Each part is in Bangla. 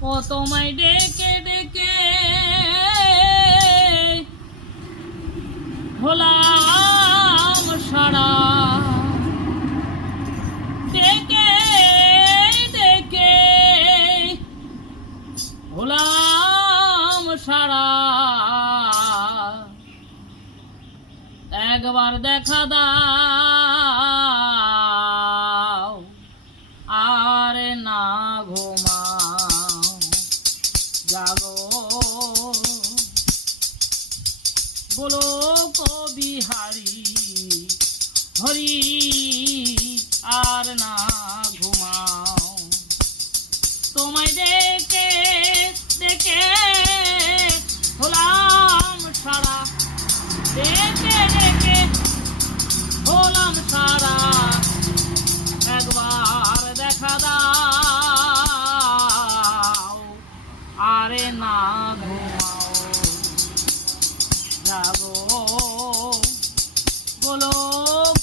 ও তোমায় ডেকে ডেকে হলাম সারা। ডেকে ডেকে হলাম সারা। একবার দেখা দাও, আর না ঘুমাও জাগো। বলো কবিহারি হরি আর না যাব বলো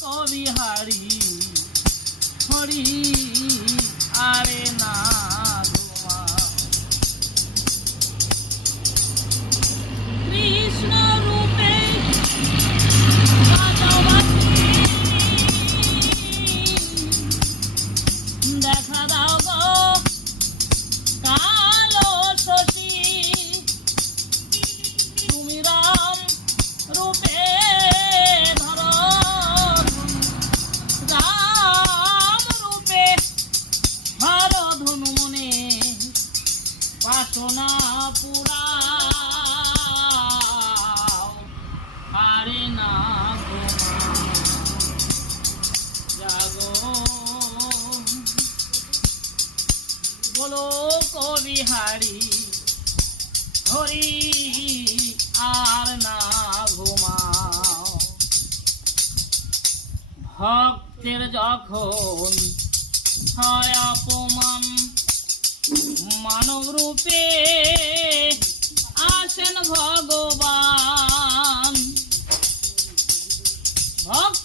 কবি হারি হরি আরে কবি হারি আর না ঘুমাও। ভক্তের যখন হয় অপমান মানব রূপে আসেন ভগবান। ভক্তের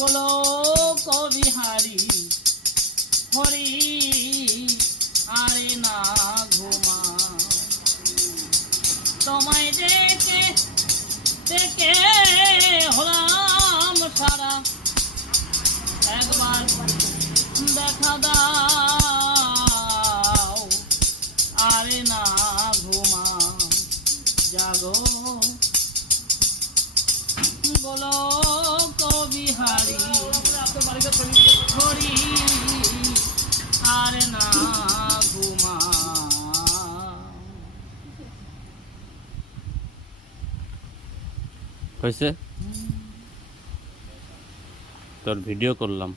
বলো কবিহারি হরি, আরে না ঘুমা তোমায় ডেকে ডেকে হলাম সারা। একবার দেখা দাও, আরে না ঘুমা জাগো। বলো কবিহারি হরি আর না ঘুমা হয়েছে? তোর ভিডিও করলাম।